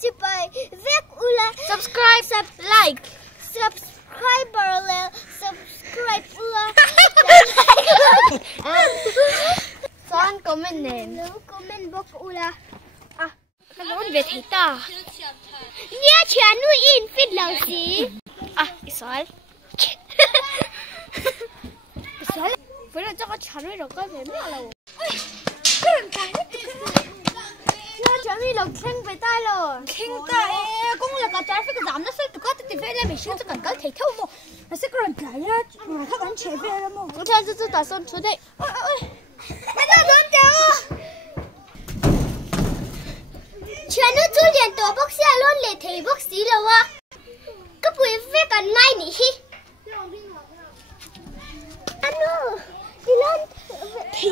chỉ phải vét ula subscribe, like, subscriber là subscribe ula. son comment nè. Nếu comment box ula. Cái đó về thấy ta. Nhớ chán nuôi in fit lão gì? Isol. Với là chắc có chán nuôi đâu có về mấy lâu. Chán nuôi lão khen về tai rồi. Khen ta cũng là cả trái phải cái giảm nó sẽ tụi có thì phải lên mình xin cho cần có thể thâu một. Nó sẽ còn cái á, mà các bạn chế về rồi mà. Có thể tôi打算出đây. Mày ra đón cháu. Chán nuôi chú liền tổ bốc xe luôn để thấy bốc xí rồi à. Các quý vị cần mai nhỉ? Anh ơi, đi lên. Thì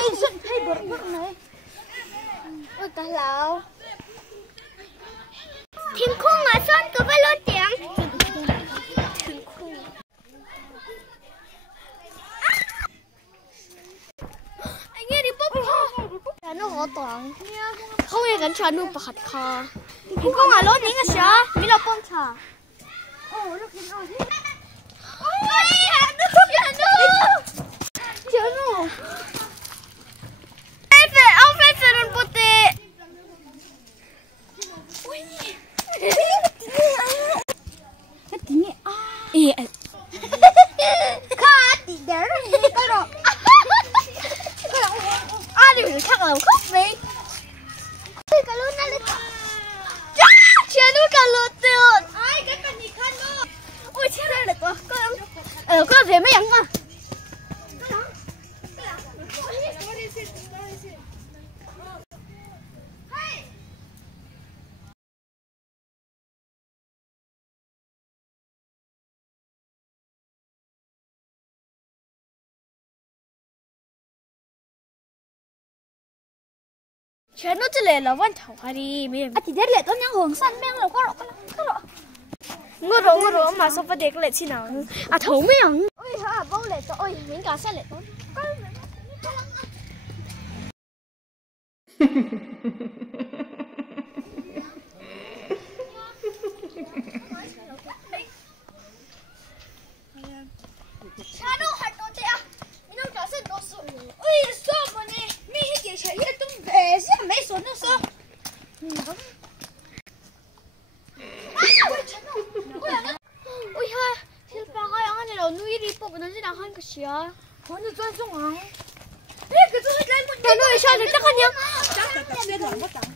cái xuân thay bột bột này. Ôi ta lão. Thiên khung ở sơn cứ phải luôn tiếng. Thiên khung. Anh nghe đi bốc kho. Chán nuôi có toàn. Không nghe gắn chán nuôi bạc kho. Thiên khung ở luôn những cái sao? Mình là bông trà. Ôi, nó khiến ôi thế. Ôi, nó thúc chán nuôi. Chán nuôi. Ông phải sử dụng bột tệ. Cái tiếng nghe Khá tí đéo rồi cái đó. đi khác là khóc đi. Cái luôn nó lên. Chán nuôi cả lột tiền. Ai cái cần gì khăn luôn. Ôi chết đây là có về mấy ăn mà. Chán nuôi chỉ là văn thảo hoa đi mình. Thì thế lại có những hồn xanh men là có độ. Ngô rồi mà sao phải để cái lệ chi nào? Thấu mấy ăn. Ôi hả, bông lệ to. Ôi, miếng cá xe lệ to. Chán nuôi hạt tốt à? Mình đâu trả xin đồ sụn. Ôi sao mà nè? Mình hết chỉ chạy hết tung về chứ mấy số nữa sao? Ôi ha, thiên ba hai anh này là nuôi đi bộ nó sẽ đang ăn cái gì à? Con nó专dụng à? Ê, cái chú này lên một cái nuôi sao thì chắc anh nhá. Chắc là xuyên rồi mất tặng.